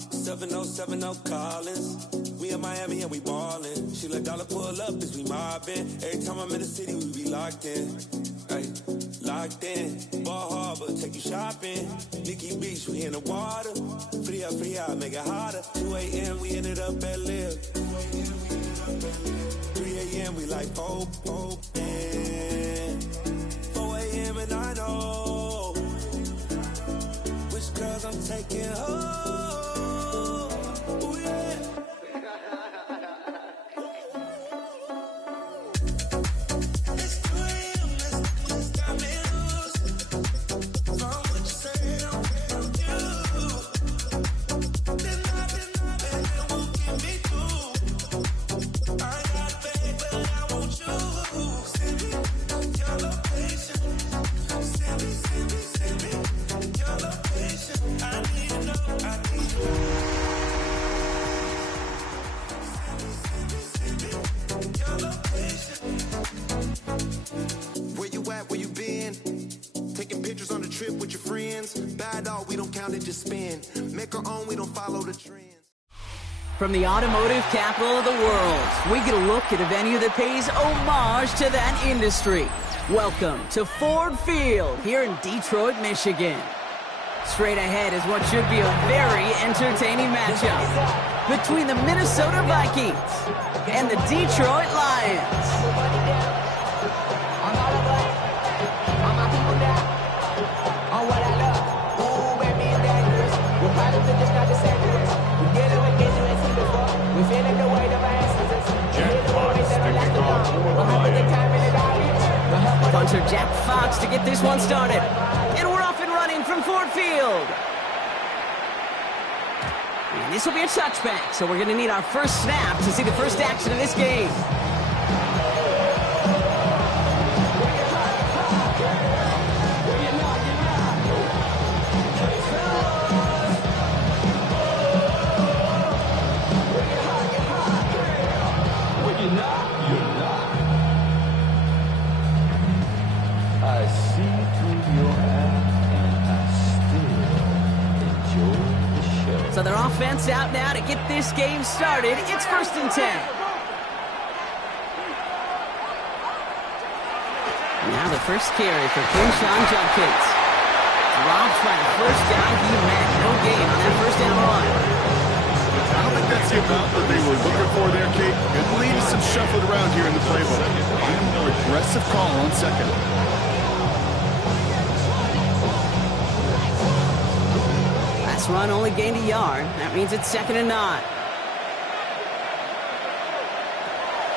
7070 Collins. We in Miami and we ballin'. She let dollar pull up as we mobbin'. Every time I'm in the city, we be locked in. Ay, locked in. Ball Harbor, take you shopping. Nikki Beach, we in the water. Fria, make it hotter. 2 a.m. we ended up at Live. 3 a.m. we like Pope. 4 a.m. and I know which girls I'm taking home. From the automotive capital of the world, we get a look at a venue that pays homage to that industry. Welcome to Ford Field here in Detroit, Michigan. Straight ahead is what should be a very entertaining matchup between the Minnesota Vikings and the Detroit Lions. Punter Jack Fox to get this one started. And we're off and running from Ford Field. And this will be a touchback, so we're going to need our first snap to see the first action of this game. So their offense out now to get this game started. It's 1st and 10. Now the first carry for Quinshon Judkins. Dropped by the first down. He met no gain on that first down run. I don't think that's the amount that they were looking for there, Kate. Good lead is some shuffled around here in the playbook. Aggressive call on second. Run only gained a yard. That means it's 2nd and 9.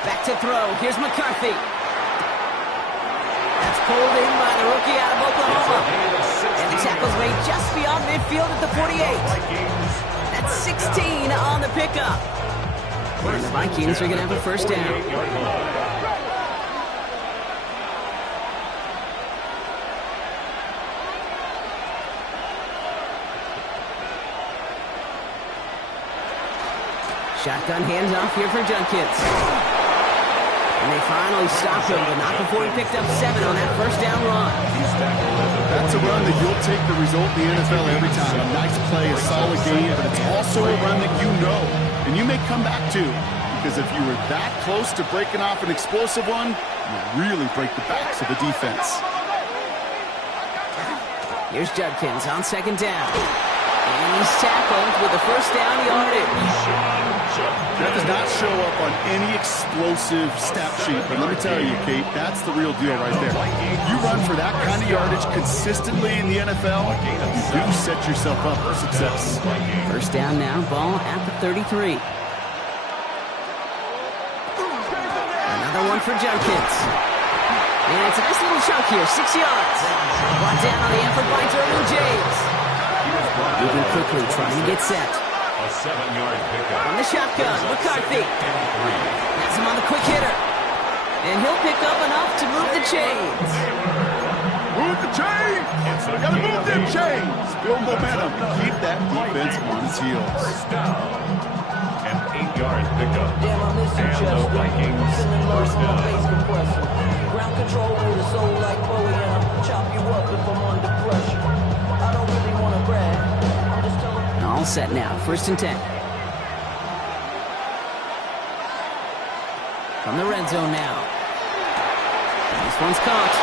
Back to throw. Here's McCarthy. That's pulled in by the rookie out of Oklahoma. And the tackle's made just beyond midfield at the 48. That's 16 on the pickup. And the Vikings are going to have a first down. Shotgun handoff here for Judkins. And they finally stopped him, but not before he picked up 7 on that first down run. That's a run that you'll take the result in the NFL every time. A nice play, a solid game, but it's also a run that you know, and you may come back to, because if you were that close to breaking off an explosive one, you really break the backs of the defense. Here's Judkins on 2nd down. And he's tackled with the first down yardage. That does not show up on any explosive stat sheet, but let me tell you, Kate, that's the real deal right there. You run for that kind of yardage consistently in the NFL, you do set yourself up for success. First down now, ball at the 33. Another one for Judkins. And it's a nice little chunk here, 6 yards. Brought down on the effort by Derwin James. Moving quickly, trying to get set. A 7-yard pickup. On the shotgun, McCarthy. Has him on the quick hitter. And he'll pick up enough to move the chains. Move the chains! Gotta move them chains! Build momentum and keep that defense on its heels. First down. An 8-yard pickup. And the Vikings first down. Ground control with a soul like Bowie, and I'll chop you up if I'm under pressure. I don't really want to brag. I'm just telling. All all set now. 1st and 10. From the red zone now. This one's caught.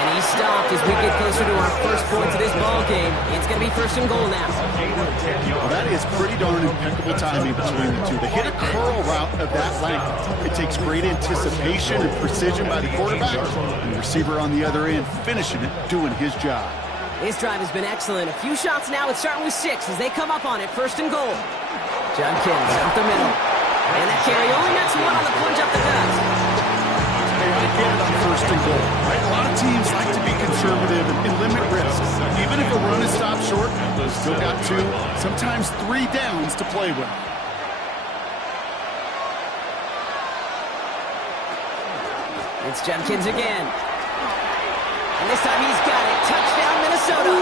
And he's stopped as we get closer to our first points of this ball game. It's going to be 1st and goal now. Well, that is pretty darn impeccable timing between the two. They hit a curl route of that length. It takes great anticipation and precision by the quarterback. And the receiver on the other end finishing it, doing his job. This drive has been excellent. A few shots now. It's starting with 6 as they come up on it. 1st and goal. Judkins up the middle. And that carry only nets one on the plunge up the gut. They ought to get it on 1st and goal. Right? A lot of teams like to be conservative and limit risks. Even if a run is stopped short, they've still got 2, sometimes 3 downs to play with. It's Judkins again. And this time he's got it. Touchdown, Minnesota.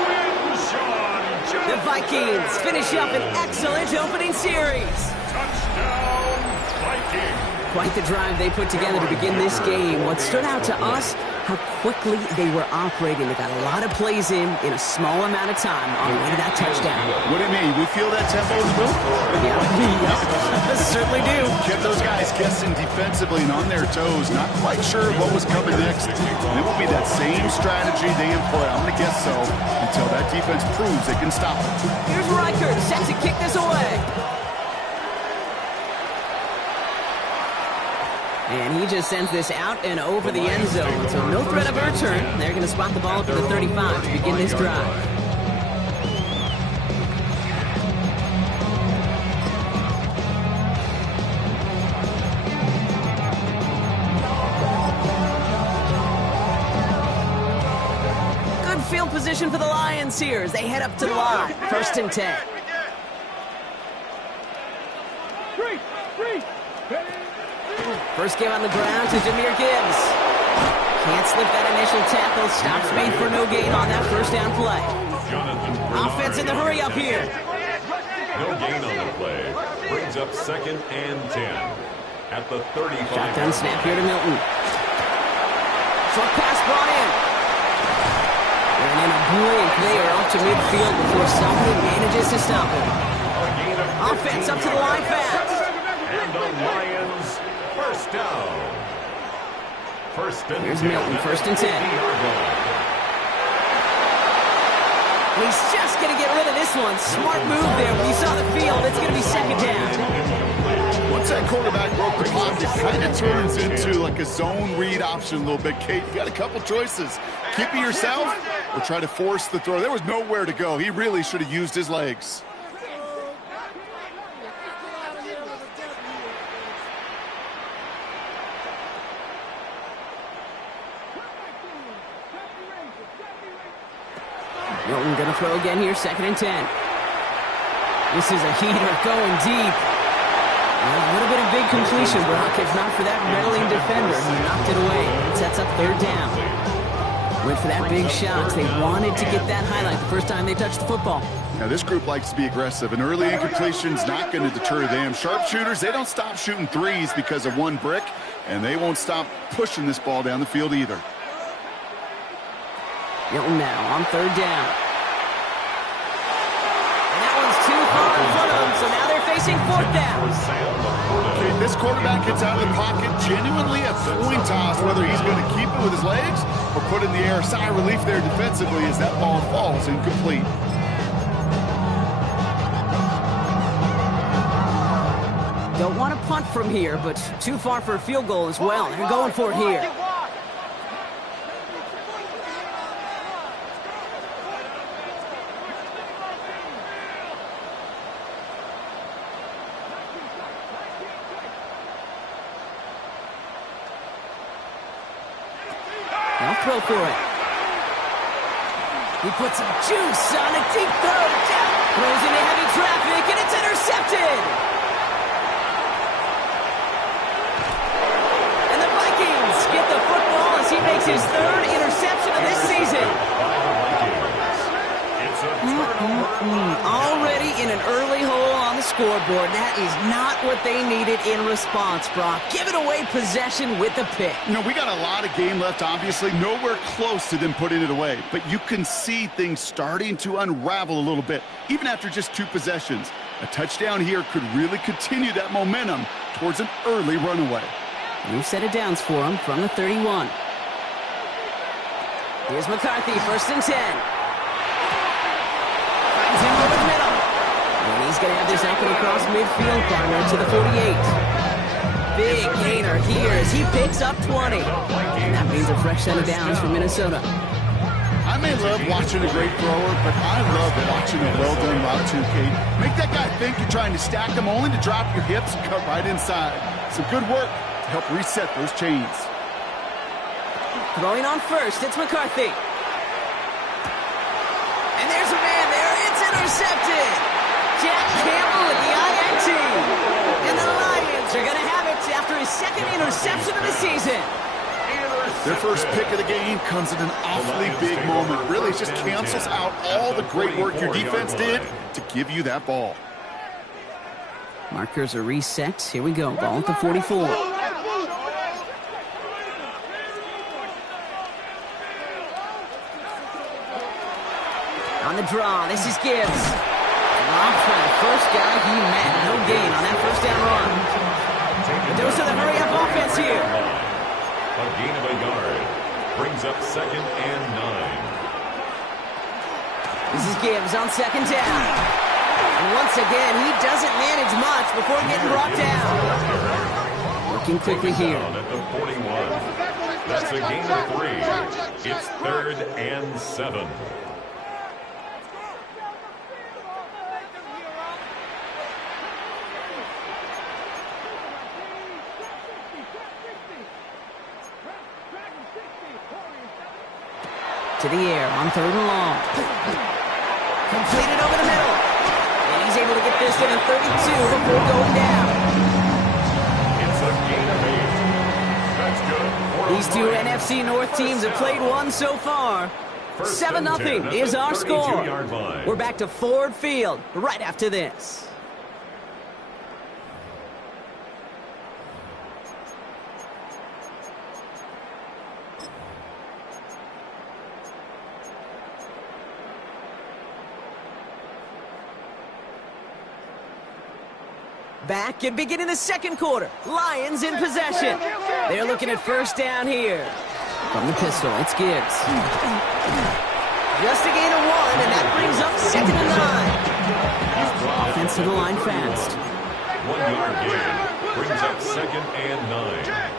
The Vikings finish up an excellent opening series. Touchdown, Vikings. Quite the drive they put together to begin this game. What stood out to us, how quickly they were operating. They got a lot of plays in a small amount of time on the way to that touchdown. What do you mean? We feel that tempo as well? Yeah, certainly do. Kept those guys guessing defensively and on their toes, not quite sure what was coming next. And it will be that same strategy they employ, I'm going to guess so, until that defense proves they can stop it. Here's Reichert, set to kick this away. And he just sends this out and over the end zone. So no threat of a return. They're going to spot the ball to the 35 to begin this drive. Good field position for the Lions here as they head up to the line. 1st and 10. First game on the ground to Jahmyr Gibbs. Can't slip that initial tackle. Stops made for no gain on that 1st down play. Offense in the hurry up here. No gain on the play. Brings up 2nd and 10 at the 35. Shotgun snap here to Milton. Short pass brought in. And in a blink, they are off to midfield before someone manages to stop him. Offense up to the line fast. And the Lions, 1st down. 1st and 10. Here's Milton, 1st and 10. He's just going to get rid of this one. Smart move there. When you saw the field, it's going to be 2nd down. Once that quarterback broke the pocket, it kind of turns into like a zone read option a little bit. Kate, you got a couple choices. Keep it yourself or try to force the throw. There was nowhere to go. He really should have used his legs. Milton going to throw again here, 2nd and 10. This is a heater going deep. Well, a little bit of big completion, Brock, if not for that meddling defender. He knocked it away. It sets up 3rd down. Went for that big shot. They wanted to get that highlight the first time they touched the football. Now, this group likes to be aggressive. An early incompletion's not going to deter them. Sharpshooters, they don't stop shooting threes because of one brick, and they won't stop pushing this ball down the field either. Milton now on 3rd down. And that one's too far in front of them, so now they're facing 4th down. Okay, this quarterback gets out of the pocket, genuinely a coin toss, whether he's going to keep it with his legs or put it in the air. Sigh of relief there defensively as that ball falls incomplete. Don't want to punt from here, but too far for a field goal as well. They're going for it here. They'll throw for it. He puts some juice on a deep throw. Throws into heavy traffic, and it's intercepted. And the Vikings get the football as he makes his 3rd interception of this season. It's a turnover. Already in an early hole on the scoreboard. That is not what they needed in response, Brock. Giving away possession with the pick. You know, we got a lot of game left, obviously. Nowhere close to them putting it away. But you can see things starting to unravel a little bit, even after just 2 possessions. A touchdown here could really continue that momentum towards an early runaway. New set of downs for him from the 31. Here's McCarthy, 1st and 10. Finds him over the middle. And he's going to have this up and across midfield, partner to the 48. Big gainer here as he picks up 20. And that means a fresh set of downs for Minnesota. I may love watching a great thrower, but I love watching a well-done route too, Kate. Make that guy think you're trying to stack him only to drop your hips and cut right inside. Some good work to help reset those chains. Throwing on first, it's McCarthy. And there's a man there. It's intercepted. Jack Campbell with the INT. And the Lions are going to have it after his 2nd interception of the season. Their first pick of the game comes at an awfully big moment. Really, it just cancels out all the great work your defense did to give you that ball. Markers are reset. Here we go. Ball at the 44. On the draw, this is Gibbs. Dropped by the first guy he met. No gain on that 1st down run. The dose of the hurry-up offense here. A gain of a yard brings up 2nd and 9. This is Gibbs on 2nd down. And once again, he doesn't manage much before getting brought down. Working quickly here. At the 41. That's a gain of 3. It's 3rd and 7. To the air on 3rd and long. Completed over the middle. And he's able to get this in at 32 before going down. It's a gain of 8. That's good. These 2 NFC North teams have played one so far. 7-0 is our score. We're back to Ford Field right after this. Back and beginning the 2nd quarter. Lions in possession. They're looking at 1st down here. From the pistol, it's Gibbs. Just a gain of 1, and that brings up 2nd and 9. Offense to the line fast. 1 yard gain brings up 2nd and 9.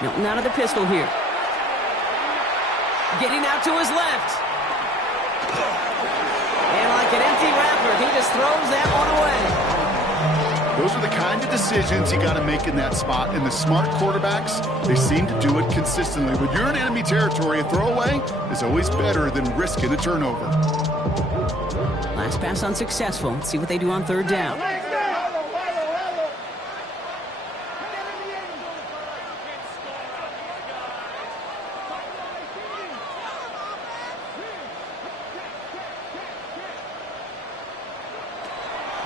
Milton out of the pistol here. Getting out to his left. And like an empty wrapper, he just throws that one away. Those are the kind of decisions you got to make in that spot. And the smart quarterbacks, they seem to do it consistently. When you're in enemy territory, a throwaway is always better than risking a turnover. Last pass unsuccessful. Let's see what they do on 3rd down.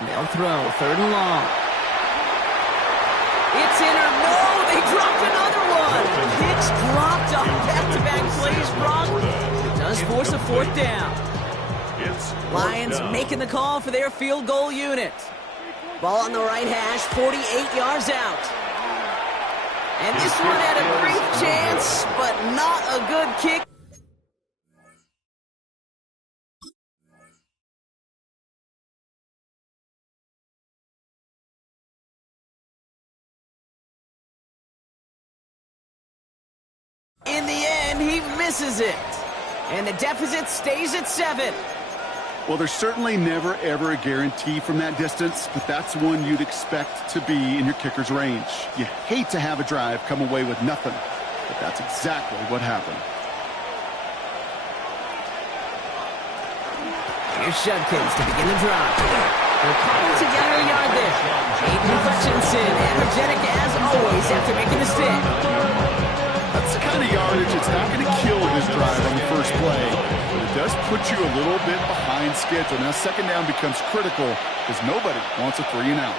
They'll throw 3rd and long. It's in or no, they dropped another one. Hicks dropped on back-to-back plays, Brock. It does force a 4th down. Lions making the call for their field goal unit. Ball on the right hash, 48 yards out. And this one had a brief chance, but not a good kick. In the end, he misses it. And the deficit stays at 7. Well, there's certainly never, ever a guarantee from that distance, but that's one you'd expect to be in your kicker's range. You hate to have a drive come away with nothing, but that's exactly what happened. Here's Judkins to begin the drive. They're cobbled together a yard there. Aiden Hutchinson, energetic as always after making the stick. That's the kind of yardage yardage. It's not going to kill this drive on the first play, but it does put you a little bit behind schedule. Now, second down becomes critical because nobody wants a 3-and-out.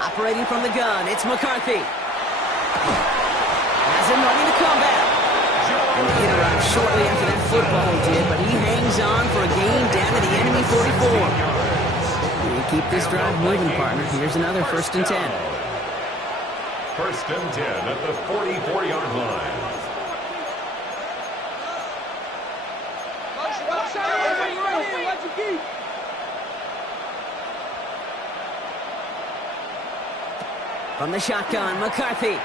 Operating from the gun, it's McCarthy. Has him running to combat. And he arrived shortly after that football did, but he hangs on for a gain down to the enemy 44. We keep this drive moving, partner. Here's another 1st and 10. 1st and 10 at the 44-yard line. From the shotgun, McCarthy.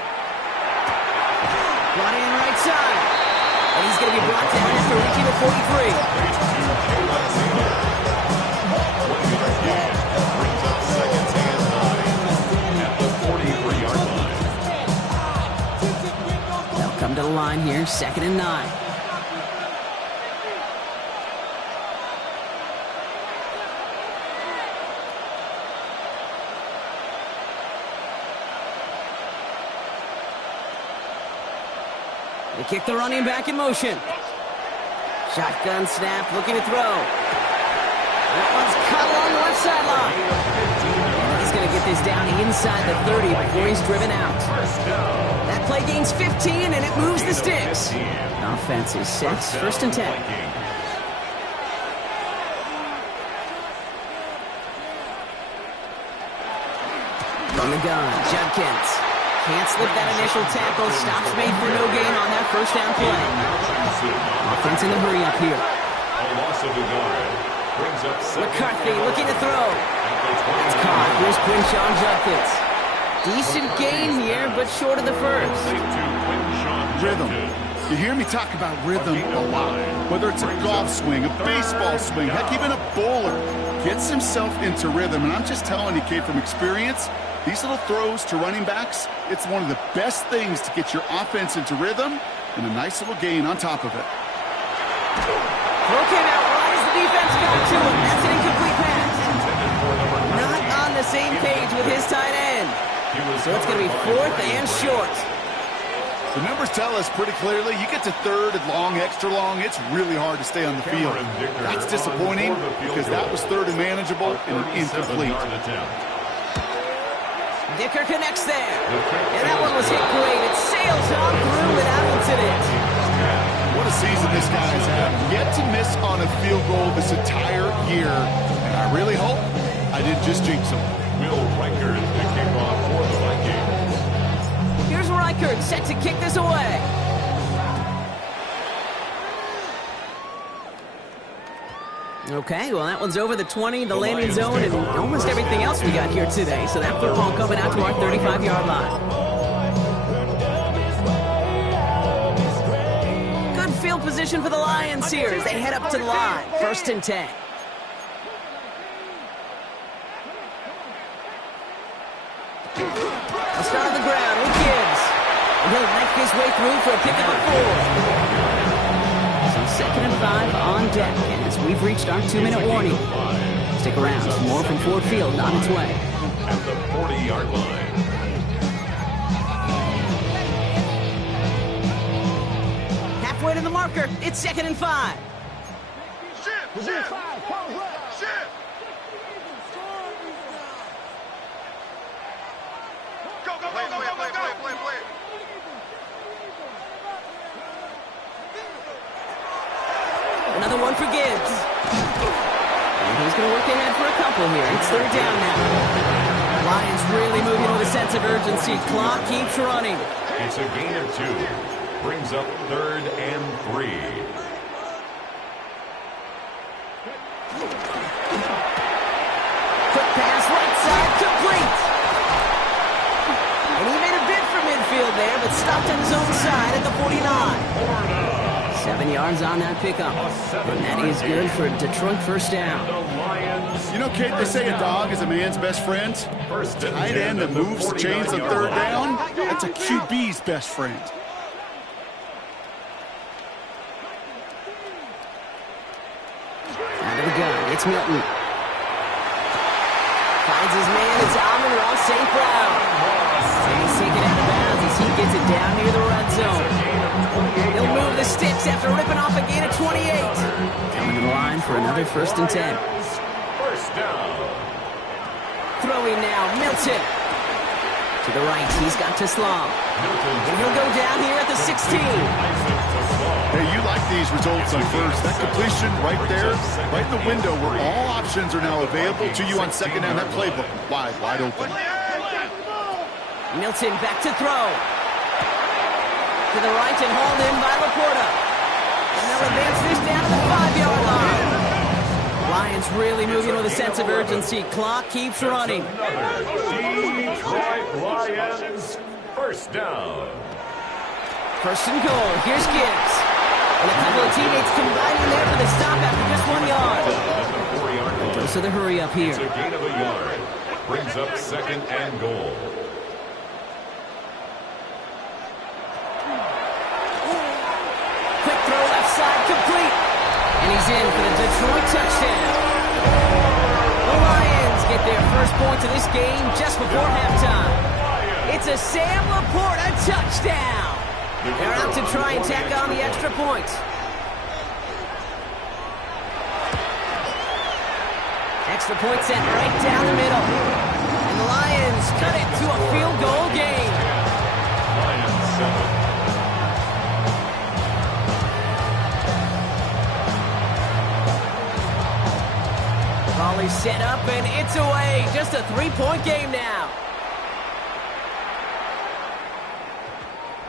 Brought in right side. And he's going to be brought down after reaching the 43. They'll come to the line here, 2nd and 9. They kick the running back in motion. Shotgun snap, looking to throw. That one's cut along the left sideline. And he's going to get this down inside the 30 before he's driven out. That play gains 15, and it moves the sticks. Offense is set, 1st and 10. From the gun, Judkins. Can't slip that initial tackle. Stops made for no gain on that 1st down play. Offense in the hurry up here. McCarthy looking to throw. It's caught. Here's Quinshawn Judkins. Decent gain here, but short of the 1st. Rhythm. You hear me talk about rhythm a lot. Whether it's a golf swing, a baseball swing, heck, even a bowler gets himself into rhythm. And I'm just telling you, kid, from experience, these little throws to running backs, it's one of the best things to get your offense into rhythm and a nice little gain on top of it. Throw came out wide as the defense got to him. That's an incomplete pass. Not on the same page with his tight end. So it's going to be 4th and short. The numbers tell us pretty clearly, you get to 3rd and long, extra long, it's really hard to stay on the field. That's disappointing because that was 3rd and manageable and an incomplete. Dicker connects there. And that one was hit great. It sails on through without incident. What a season this guy's had. Yet to miss on a field goal this entire year. And I really hope I didn't just jinx him. Will Reichard to kick off for the Vikings. Here's Reichard set to kick this away. Okay, well, that one's over the 20, the landing zone, and almost everything else we got here today. So that football coming out to our 35-yard line. Good field position for the Lions here as they head up to the line. 1st and 10. They'll start on the ground with Gibbs. And he'll knife his way through for a pickup of 4. So 2nd and 5 on deck as we've reached our 2-minute warning. Stick around. More from Ford Field on its way. At the 40-yard line. Halfway to the marker. It's 2nd and 5. Shift. Play. Another one for Gibbs. And he's going to work ahead for a couple here. It's 3rd down now. Lions really moving with a sense of urgency. Clock keeps running. It's a gain of 2. Brings up 3rd and 3. Quick pass, right side, complete. And he made a bid for midfield there, but stopped on his own side at the 49. 7 yards on that pickup. And that is good for Detroit 1st down. You know, Kate, they say a dog is a man's best friend. Tight end that moves the chains on 3rd down, that's a QB's best friend. Out of the gun, it's Milton. Finds his man, it's Amon-Ra St. Brown. And he's taken out of bounds as he gets it 6 after ripping off a gain of 28. Coming to the line for another 1st and 10. First down. Throwing now, Milton. To the right, he's got Teslam. And he'll go down here at the 16. Hey, you like these results on first. That completion right there, right in the window where all options are now available to you on second down. That playbook wide open. Milton back to throw. To the right and hauled in by Laporta. And they'll advance this down to the 5-yard line. Lions really moving with a sense of urgency. Clock keeps running. Detroit Lions, first down. 1st and goal. Here's Gibbs. And a couple of teammates combining there for the stop after just 1 yard. Goes to the hurry up here. It's a gain of a yard. Brings up 2nd and goal. Quick throw left side complete. And he's in for the Detroit touchdown. The Lions get their first points of this game just before halftime. It's a Sam Laporta touchdown. They're out to try and tack on the extra point. Extra point sent right down the middle. And the Lions cut it to a field goal game. Lions 7. Volley set up and it's away. Just a 3-point game now.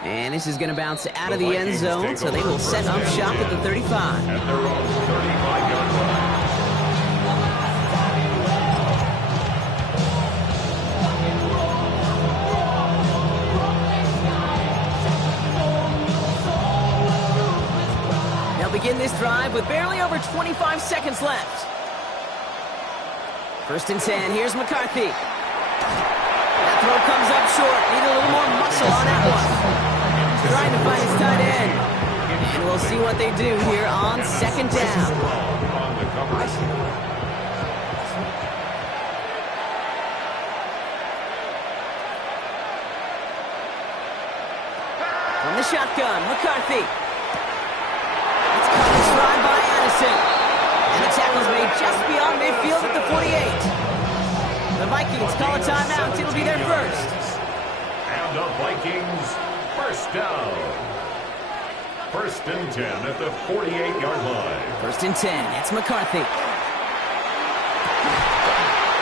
And this is going to bounce out of the end zone, so they will set up shop at the 35. At their own 35-yard line. They'll begin this drive with barely over 25 seconds left. 1st and 10, here's McCarthy. That throw comes up short. Need a little more muscle on that one. Trying to find his tight end. And we'll see what they do here on 2nd down. On the coverage. From the shotgun, McCarthy. It's caught in stride by Addison. And the tackle's made just beyond midfield at the 48. The Vikings call a timeout. It'll be their first. And the Vikings, first down. 1st and 10 at the 48-yard line. 1st and 10. It's McCarthy.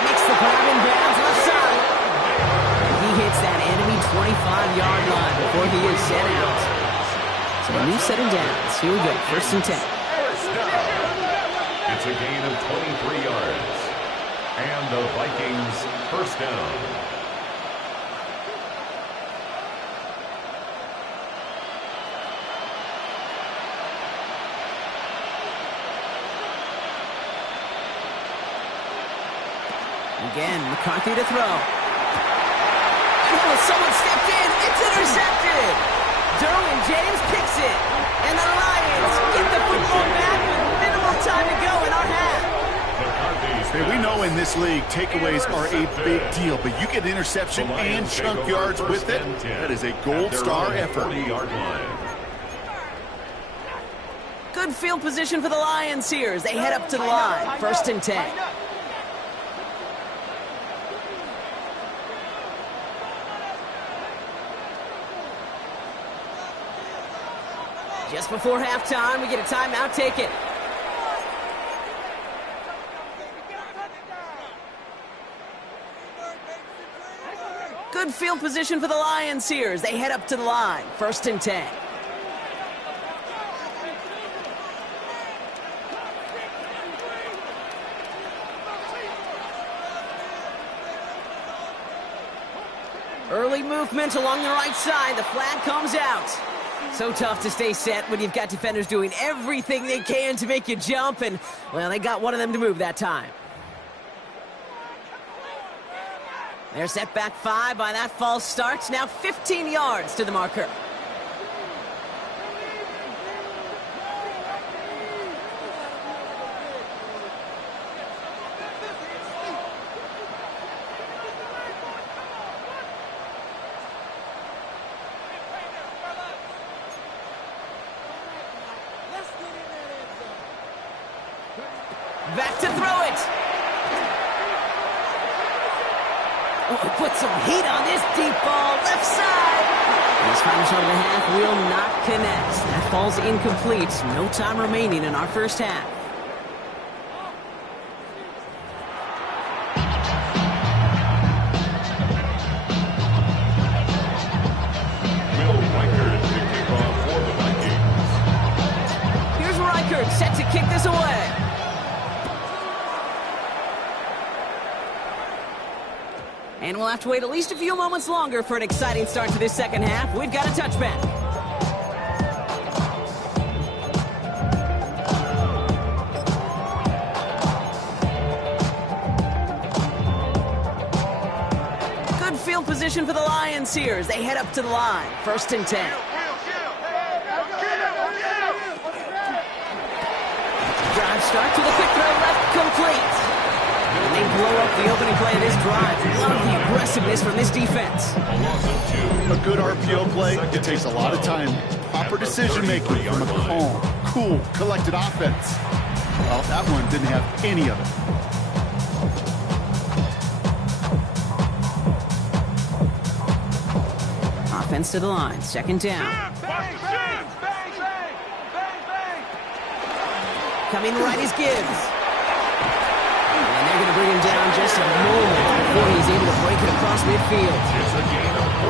Makes the grab in bounds left side. And he hits that enemy 25-yard line before he is sent out. So a new set of downs. Here we go. 1st and 10. First down. It's a gain of 23 yards. And the Vikings, first down. Again, McCarthy to throw. Oh, someone stepped in. It's intercepted. Derwin James picks it. And the Lions get the football back with minimal time to go in our half. Hey, we know in this league, takeaways are a big deal, but you get interception and chunk yards with it. That is a gold star effort. Good field position for the Lions here as they head up to the line. 1st and 10. Just before halftime, we get a timeout taken. Good field position for the Lions here as they head up to the line. 1st and 10. Early movement along the right side. The flag comes out. So tough to stay set when you've got defenders doing everything they can to make you jump, and, well, they got one of them to move that time. They're set back 5 by that false start. Now 15 yards to the marker. back to throw it. Oh, put some heat on this deep ball, left side. This final shot of the half will not connect. That ball's incomplete. No time remaining in our first half. Will Reichert to kick off for the Vikings. Here's Reichert set to kick this away. And we'll have to wait at least a few moments longer for an exciting start to this second half. We've got a touchback. Good field position for the Lions here as they head up to the line. 1st and 10. Drive start to the quick throw left, complete. And they blow up the opening play of this drive. Love the aggressiveness from this defense. A loss of 2. A good RPO play, it takes a lot of time. Proper decision-making from a calm, cool, collected offense. Well, that one didn't have any of it. Offense to the line, 2nd down. Coming right is Gibbs. And they're going to bring him down just a moment before he's able to break it across midfield.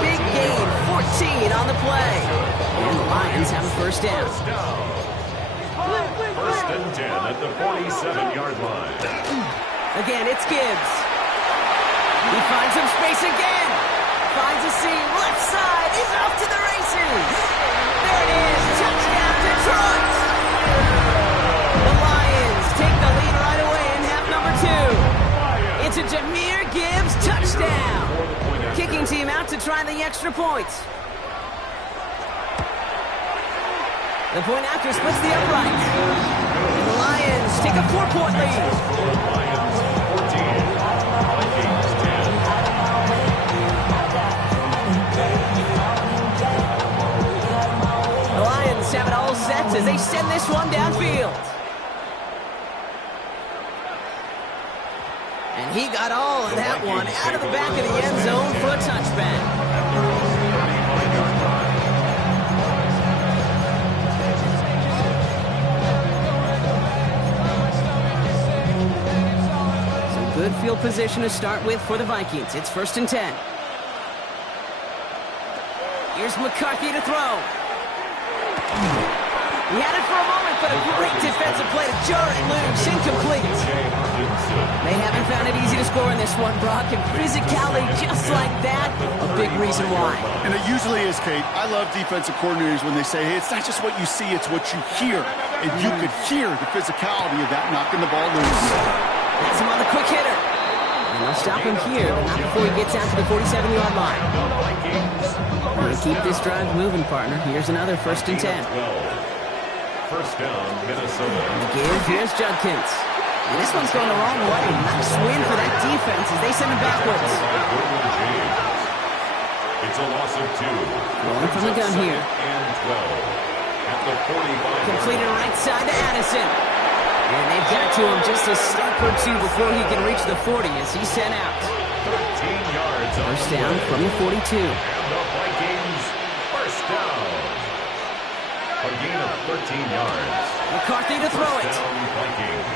Big gain, 14 on the play. And the Lions have a 1st down. 1st and 10 at the 47-yard line. Again, it's Gibbs. He finds some space again. Finds a seam, left side. He's off to the races. There it is. Touchdown, Detroit. The Lions take the lead right away in half number 2. It's a Jahmyr Gibbs touchdown. Kicking team out to try the extra points. The point after splits the uprights. The Lions take a 4-point lead. Lions 14, Vikings 10. The Lions have it all set as they send this one downfield. And he got all of that one out of the back of the end zone for a touchback. Some good field position to start with for the Vikings. It's 1st and 10. Here's McCarthy to throw. He had it for a moment, but a great defensive play to jar it loose. Incomplete. They haven't found it easy to score in this one, Brock, and physicality just like that, a big reason why. And it usually is, Kate. I love defensive coordinators when they say, hey, it's not just what you see, it's what you hear. And you could hear the physicality of that knocking the ball loose. That's him on the quick hitter. And they'll stop him here, but not before he gets out to the 47-yard line. We'll keep this drive moving, partner. Here's another 1st and 10. 1st down, Minnesota. Give, here's Judkins. And this one's going the wrong way. Nice win for that defense as they send him backwards. It's a loss of 2. Rolling from the gun here. And 12 at the 45. Completed right side to Addison. And they've got to him just a step or two before he can reach the 40 as he's sent out. 13 yards. 1st down from the 42. And the Vikings 1st down. A gain of 13 yards. McCarthy to throw it. Down Vikings.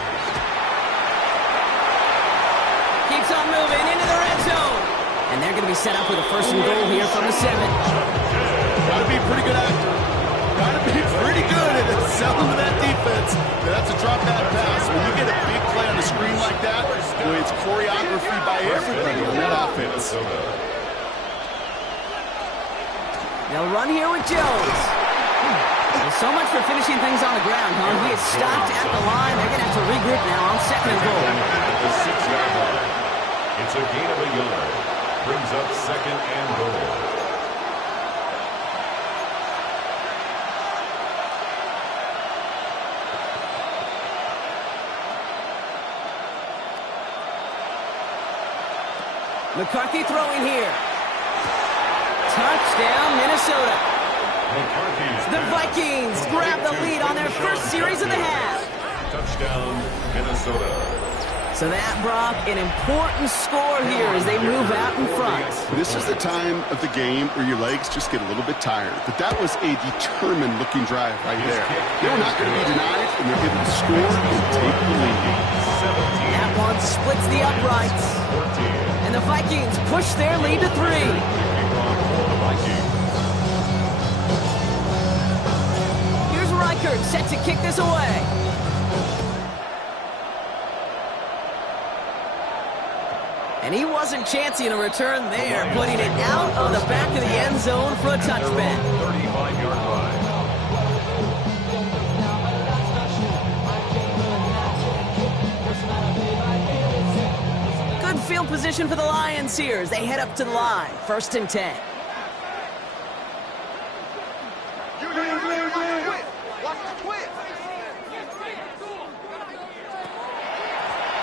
Keeps on moving into the red zone. And they're going to be set up with a 1st and goal here from the 7. Gotta be a pretty good actor. Gotta be pretty good at selling to that defense. That's a drop back pass. When you get a big play on the screen like that, boy, it's choreography by everybody on that offense. They'll run here with Jones. Well, so much for finishing things on the ground, huh? He is stopped at the line. They're going to have to regroup now on 2nd and goal. At the 6-yard line. It's a gain of a yard. Brings up 2nd and goal. McCarthy throwing here. Touchdown, Minnesota. The Vikings grab the lead on their first series of the half. Touchdown, Minnesota. So that, Brock, an important score here as they move out in front. This is the time of the game where your legs just get a little bit tired. But that was a determined-looking drive right there. They were not going to be denied, and they're able to score and take the lead. That one splits the uprights. And the Vikings push their lead to 3. Here's Reichert set to kick this away. And he wasn't chancing a return there, putting it out of the back of the end zone for a touchback. 35-yard line. Good field position for the Lions here as they head up to the line. 1st and 10.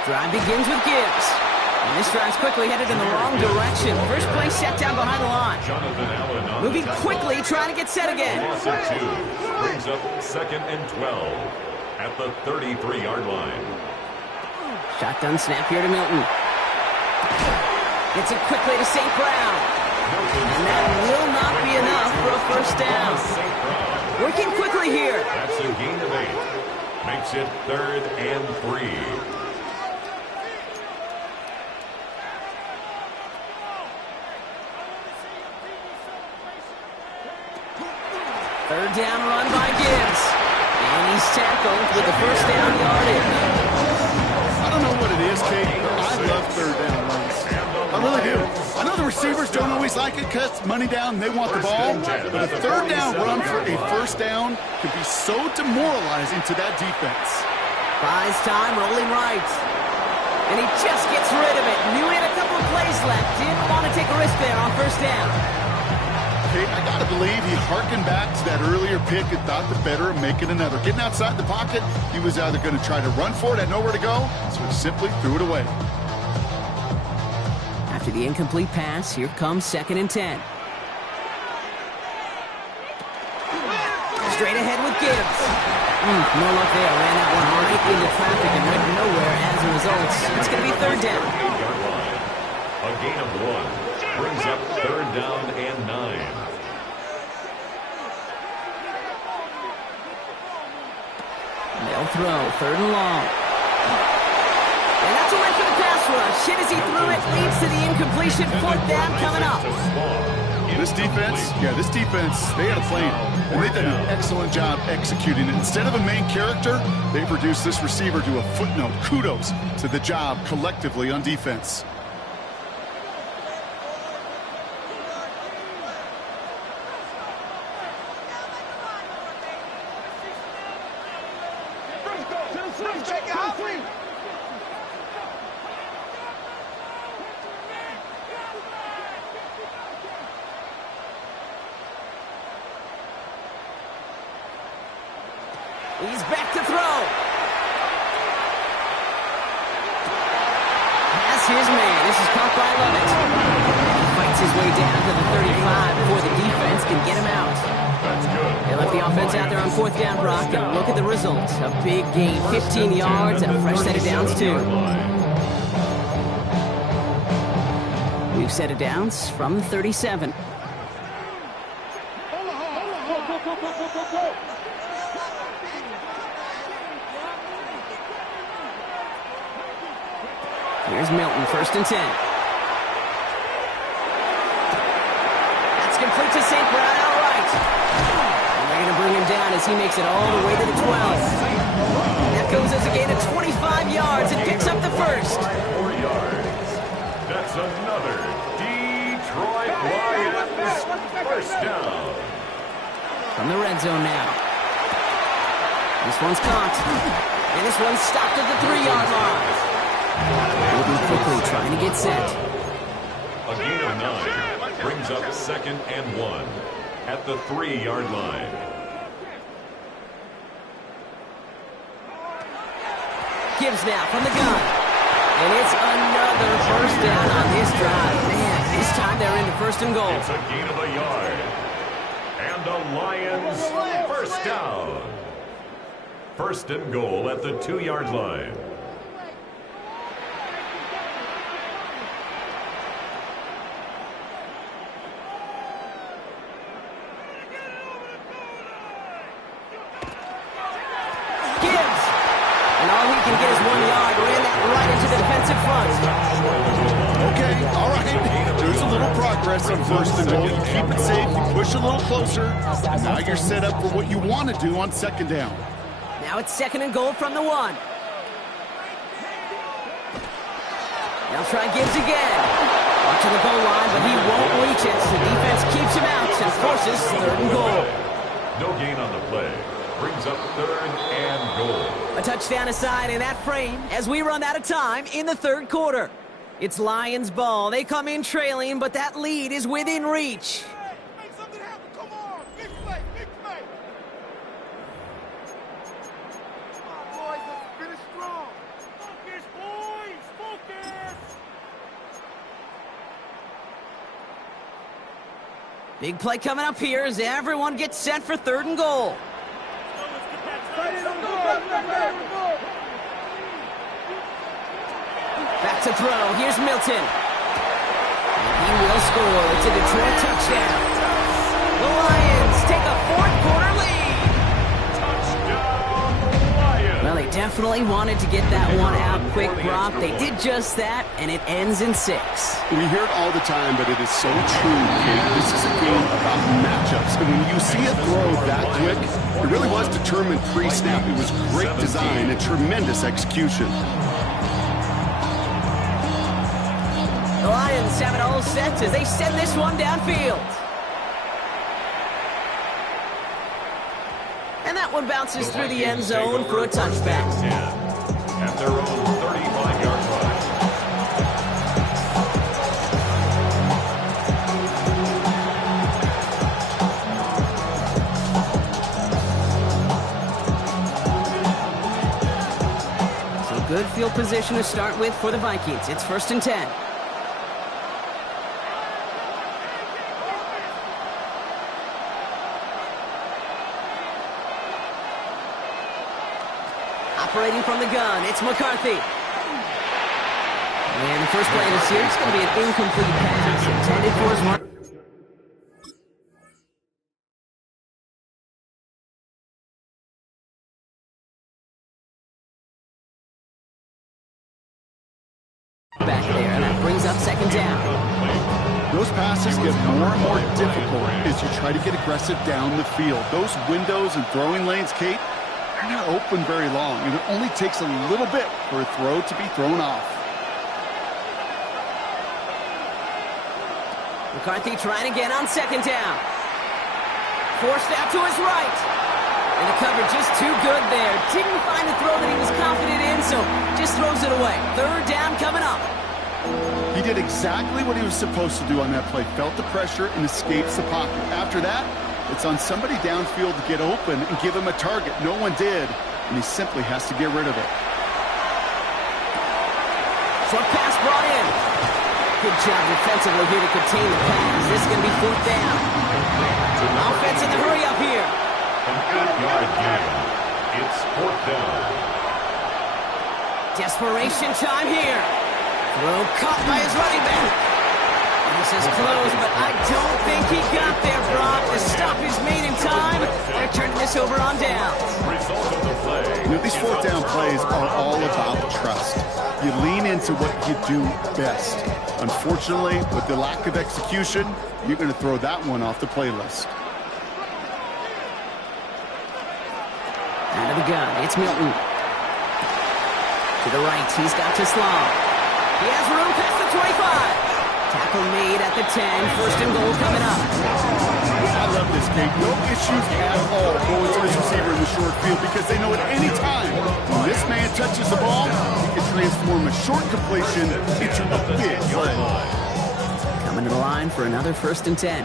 Drive begins with Gibbs. And this drive's quickly headed in the wrong direction. First play set down behind the line. Moving quickly, trying to get set again. Loss of 2 brings up 2nd and 12 at the 33-yard line. Shotgun snap here to Milton. Gets it quickly to St. Brown. And that will not be enough for a first down. Working quickly here. That's a gain of 8. Makes it 3rd and 3. Third down run by Gibbs. And he's tackled with the first down yardage. I don't know what it is, Kate, but I love third down runs. I really do. I know the receivers don't always like it because money down, they want the ball. But a third down run for a first down can be so demoralizing to that defense. Buys time, rolling right. And he just gets rid of it. Knew he had a couple of plays left. Didn't want to take a risk there on first down. I got to believe he harkened back to that earlier pick and thought the better of making another. Getting outside the pocket, he was either going to try to run for it, had nowhere to go, so he simply threw it away. After the incomplete pass, here comes 2nd and 10. Straight ahead with Gibbs. No luck there. Ran that one right into traffic and went nowhere as a result. It's going to be 3rd down. A gain of 1 brings up 3rd down and 9. They'll throw 3rd and long. And that's a win for the pass rush. Hit as he threw it, leads to the incompletion. 4th down coming up. This defense, they had a plan. And they've done an excellent job executing it. Instead of a main character, they've reduced this receiver to a footnote. Kudos to the job collectively on defense. He's back to throw. That's his man. This is caught by Lovett. He fights his way down to the 35 before the defense can get him out. They left the offense out there on 4th down, Brock, and look at the result. A big gain, 15 yards, and a fresh set of downs, too. We've set of downs from the 37. Here's Milton, 1st and 10. That's complete to St. Brown outright. And they're going to bring him down as he makes it all the way to the 12. That goes as a gain of 25 yards and picks up the first. 4 yards. That's another Detroit Lions first down. From the red zone now. This one's caught. And this one's stopped at the 3-yard line. Moving quickly, trying to get set. A gain of 9 brings up 2nd and 1 at the 3-yard line. Gibbs now from the gun. And it's another first down on this drive. Man, this time they're into 1st and goal. It's a gain of a yard. And the Lions first down. First and goal at the 2-yard line. Gibbs. And all he can get is 1 yard. Ran that right into the defensive front. Okay, all right. There's a little progress on first and goal. You keep it safe, you push a little closer, and now you're set up for what you want to do on second down. Now it's second and goal from the 1. Now try Gibbs again. Up to the goal line, but he won't reach it. The defense keeps him out and forces third and goal. No gain on the play. Brings up third and goal. A touchdown aside in that frame as we run out of time in the third quarter. It's Lions ball. They come in trailing, but that lead is within reach. Make something happen. Come on. Big play. Big play. Come on, boys. Let's finish strong. Focus, boys. Focus. Big play coming up here as everyone gets set for third and goal. Back to throw. Here's Milton. He will score. It's a Detroit touchdown. The Lions take a fourth-quarter lead. Touchdown, Lions. Well, they definitely wanted to get that one out quick, Brock. They did just that, and it ends in 6. We hear it all the time, but it is so true, kid. This is a game about matchups. And when you see a throw that quick, it really was determined pre-snap. It was great design and tremendous execution. The Lions have it all set as they send this one downfield. And that one bounces through the end zone for a touchback. At their own 35-yard line. So good field position to start with for the Vikings. It's 1st and 10. Operating from the gun, it's McCarthy. And the first play of the series is going to be an incomplete pass intended for his mark. Back there, and that brings up second down. Those passes get more and more difficult as you try to get aggressive down the field. Those windows and throwing lanes, Kate, they're not open very long, and it only takes a little bit for a throw to be thrown off. McCarthy trying again on second down. Forced out to his right. And the coverage just too good there. Didn't find a throw that he was confident in, so just throws it away. Third down coming up. He did exactly what he was supposed to do on that play. Felt the pressure and escapes the pocket. After that, it's on somebody downfield to get open and give him a target. No one did, and he simply has to get rid of it. Short pass brought in. Good job defensively here to contain the pass. This is going to be fourth down. Offense in the hurry up here. An 8-yard gain. It's fourth down. Desperation time here. Throw caught by his running back. This is close, but I don't think he got there, Brock. The stop is made in time. They're turning this over on downs. Result of the play. You know, these fourth down plays are all about trust. You lean into what you do best. Unfortunately, with the lack of execution, you're going to throw that one off the playlist. Out of the gun, it's Milton. To the right, he's got to Sloan. He has room past the 25. Tackle made at the 10. First and goal coming up. I love this, Kate. No issues at all going to this receiver in the short field because they know at any time when this man touches the ball, he can transform a short completion into a big play. Coming to the line for another 1st and 10.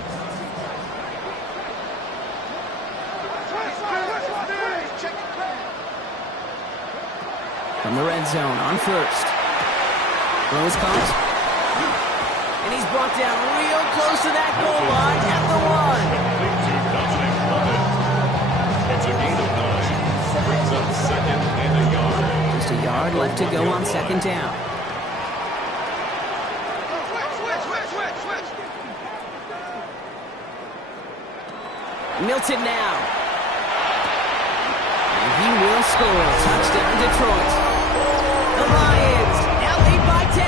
From the red zone on first. Rose caught. And he's brought down real close to that goal line at the 1. It's a gain of 9. Brings up left to go on second down. Milton now. And he will score. Touchdown, Detroit. The Lions now lead by 10.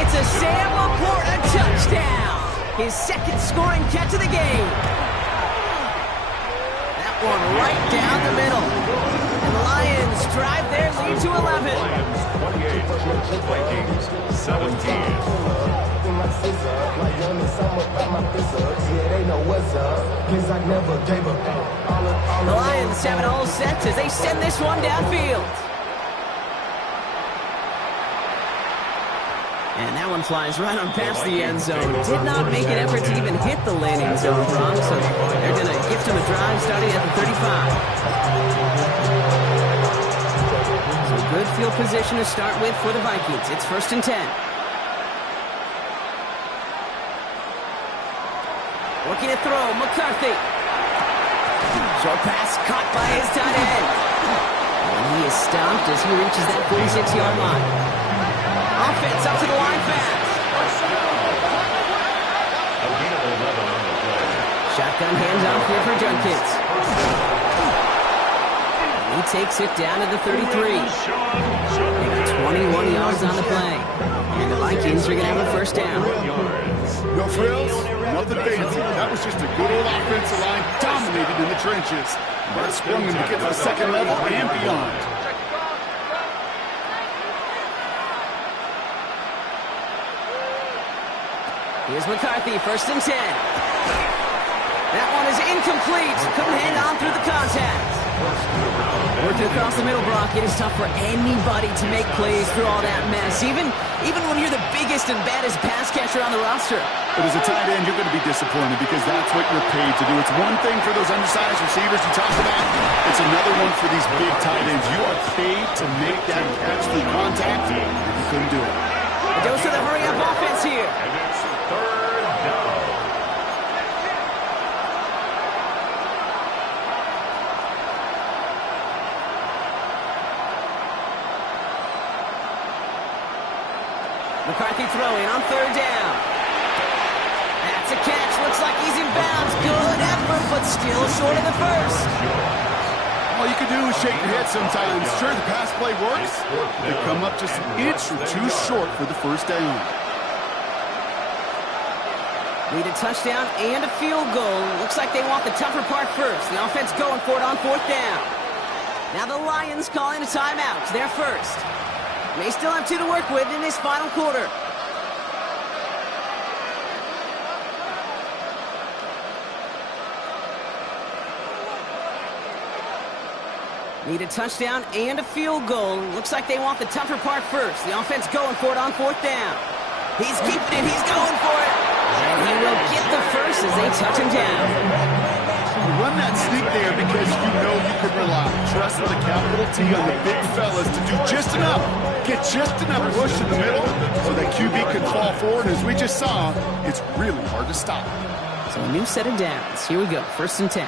It's a Sam Laporta touchdown. His second scoring catch of the game. That one right down the middle. And the Lions drive their lead to 11. Lions 28, Vikings 17. The Lions have it all set as they send this one downfield. And that one flies right on past the end zone. Did not make an effort to even hit the landing zone, Bronx, so they're going to gift him a drive starting at the 35. So good field position to start with for the Vikings. It's 1st and 10. Looking to throw, McCarthy. Short pass caught by his tight end. And he is stopped as he reaches that 46-yard line. Offense up to the line fast. Shotgun handoff here for Junkins. He takes it down to the 33. They got 21 yards on the play. And the Vikings are going to have a first down. No frills, nothing fancy. That was just a good old offensive line dominated in the trenches. But it sprung him to get to the second level and beyond. Here's McCarthy, 1st and 10. That one is incomplete. Couldn't hang on through the contact. Working across the middle, Brock. It is tough for anybody to make plays through all that mess, even when you're the biggest and baddest pass catcher on the roster. But as a tight end, you're going to be disappointed because that's what you're paid to do. It's one thing for those undersized receivers you talked about. It's another one for these big tight ends. You are paid to make that catch through contact. You couldn't do it. A dose of the hurry-up offense here. And it's 3rd down. McCarthy throwing on 3rd down. That's a catch. Looks like he's in bounds. Good effort, but still short of the first. All you can do is shake your head sometimes. Sure, the pass play works. They come up just an inch or two short for the first down. Need a touchdown and a field goal. Looks like they want the tougher part first. The offense going for it on 4th down. Now the Lions calling a timeout. They're first. They still have 2 to work with in this final quarter. Need a touchdown and a field goal. Looks like they want the tougher part first. The offense going for it on 4th down. He's keeping it. He's going for it. And he will get the first as they touch him down. You run that sneak there because you know you can rely. Trust with a capital T on the big fellas to do just enough. Get just enough push in the middle so that QB can fall forward. As we just saw, it's really hard to stop. So a new set of downs. Here we go. 1st and 10.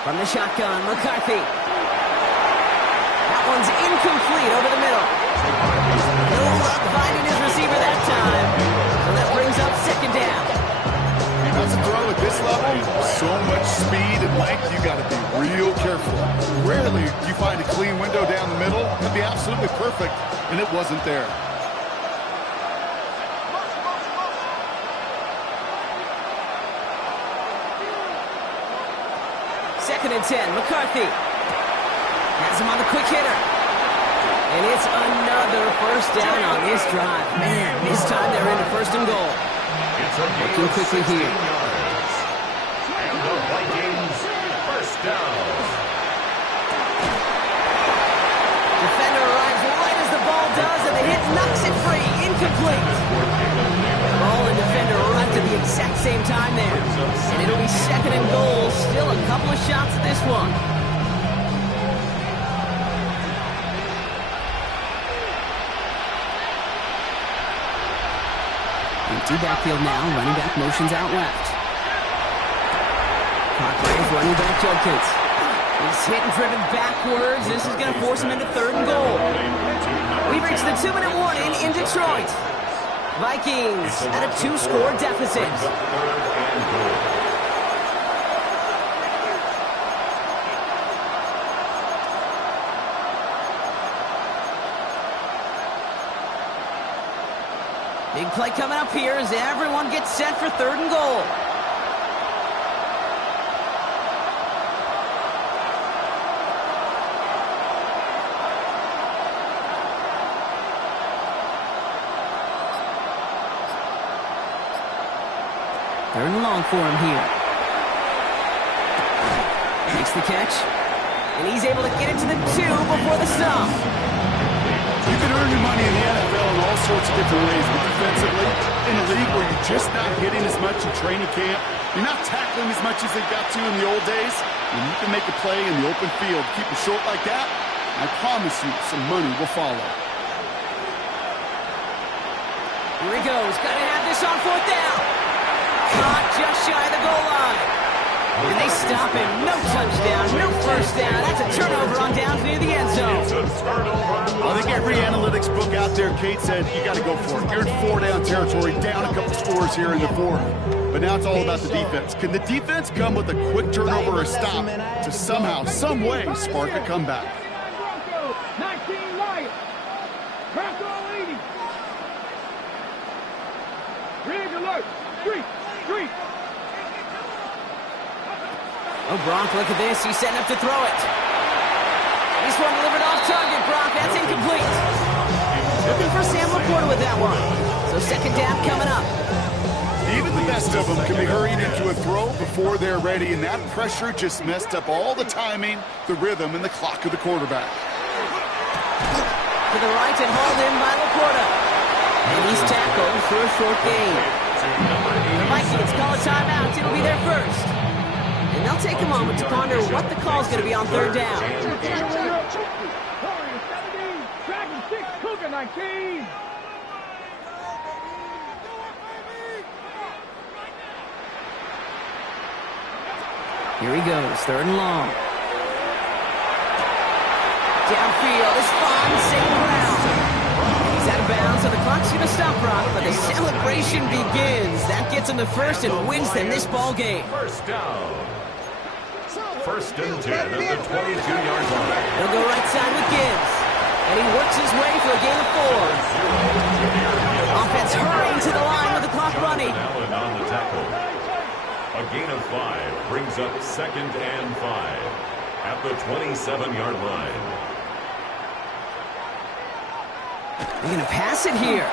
From the shotgun, McCarthy. That one's incomplete over the middle. No luck finding his receiver that time. So that brings up 2nd down. That's a throw at this level. So much speed and length, you got to be real careful. Rarely you find a clean window down the middle. It'd be absolutely perfect, and it wasn't there. Second and 10, McCarthy. Has him on the quick hitter. And it's another first down on this drive. Man, this time they're into 1st and goal. Looking quickly here. And the Vikings, 1st down. Defender arrives right as the ball does, and the hit knocks it free. Incomplete. Ball and defender arrived at the exact same time there. And it'll be 2nd and goal. Still a couple of shots at this one. Empty backfield now. Running back motions out left. Clock runs running back Judkins. He's hit and driven backwards. This is going to force him into 3rd and goal. We've reached the 2-minute warning in Detroit. Vikings at a 2-score deficit. Big play coming up here as everyone gets set for 3rd and goal. Third and long for him here. Makes the catch. And he's able to get it to the 2 before the stop. You can earn your money in the NFL in all sorts of different ways, but defensively, in a league where you're just not hitting as much in training camp, you're not tackling as much as they got to in the old days, and you can make a play in the open field, keep it short like that, I promise you some money will follow. Here he goes. Got to have this on 4th down. Caught just shy of the goal line. And they stop him. No touchdown, no first down. That's a turnover on downs near the end zone. I think every analytics book out there, Kate, said you got to go for it. You're in 4-down territory, down a couple scores here in the 4th. But now it's all about the defense. Can the defense come with a quick turnover or stop to somehow, some way, spark a comeback? 19 Lions. Bronco 80. Rig alert. Street. Oh, Gronk, look at this. He's setting up to throw it. This one delivered off target, Gronk. That's incomplete. Looking for Sam Laporta with that one. So 2nd down coming up. Even the best of them can be hurried into a throw before they're ready, and that pressure just messed up all the timing, the rhythm, and the clock of the quarterback. To the right and hauled in by Laporta. And he's tackled for a short gain. The Vikings call a timeout. It'll be their first. And they'll take a moment to ponder what the call's going to be on 3rd down. Warriors 17. Dragon 6. Cougar 19. Here he goes. 3rd and long. Downfield is fine. Safe ground. He's out of bounds, so the clock's going to stop, Brock, but the celebration begins. That gets him the first and wins them this ball game. First down. 1st and 10 at the 22-yard line. He'll go right side with Gibbs. And he works his way for a gain of 4. Offense hurrying to the line with the clock running. Allen on the tackle. A gain of 5 brings up 2nd and 5 at the 27-yard line. They're going to pass it here.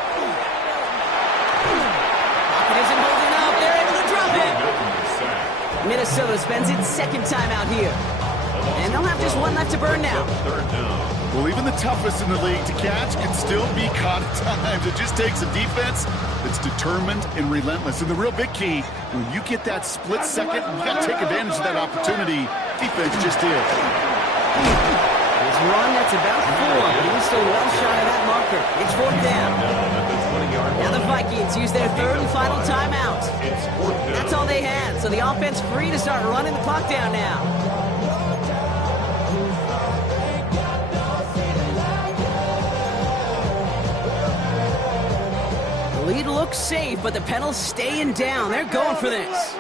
Pocket isn't holding up. They're able to drop it. Minnesota spends its 2nd time out here. And they'll have just one left to burn now. 3rd down. Well, even the toughest in the league to catch can still be caught at times. It just takes a defense that's determined and relentless. And the real big key, when you get that split second, you got to take advantage of that opportunity. Defense just did. His run, that's about 4. But he's still well shy of that marker. It's 4th down. Now the Vikings use their 3rd and final timeout. That's all they had. So the offense free to start running the clock down now. The lead looks safe, but the pedals staying down. They're going for this.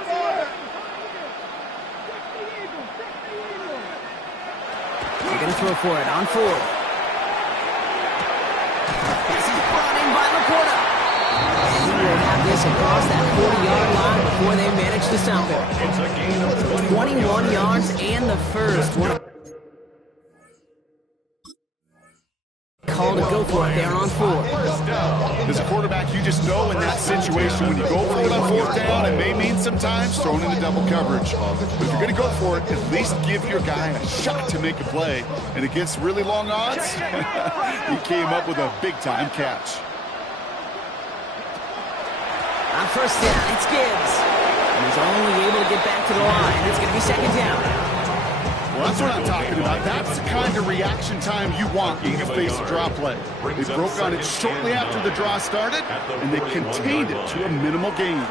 They're going to throw for it on 4th. This is brought in by Laporta. And he will have this across that 40-yard line before they manage to stop him. It's a gain of 21 yards and the first. Call to go for it there on 4. As a quarterback, you just know in that situation when you go for it on 4th down, it may mean sometimes thrown into double coverage. But if you're going to go for it, at least give your guy a shot to make a play. And against really long odds, he came up with a big-time catch. On 1st down, it's Gibbs. He's only able to get back to the line. It's going to be 2nd down. Well, that's what I'm talking about. That's the kind of reaction time you want when you face a draw play. They broke on it shortly after the draw started, and they contained it to a minimal gain.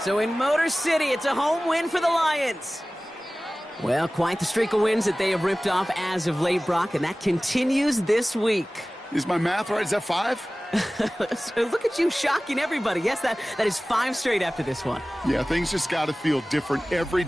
So in Motor City, it's a home win for the Lions. Well, quite the streak of wins that they have ripped off as of late, Brock, and that continues this week. Is my math right? Is that 5? Look at you shocking everybody. Yes, that is 5 straight after this one. Yeah, things just got to feel different every day.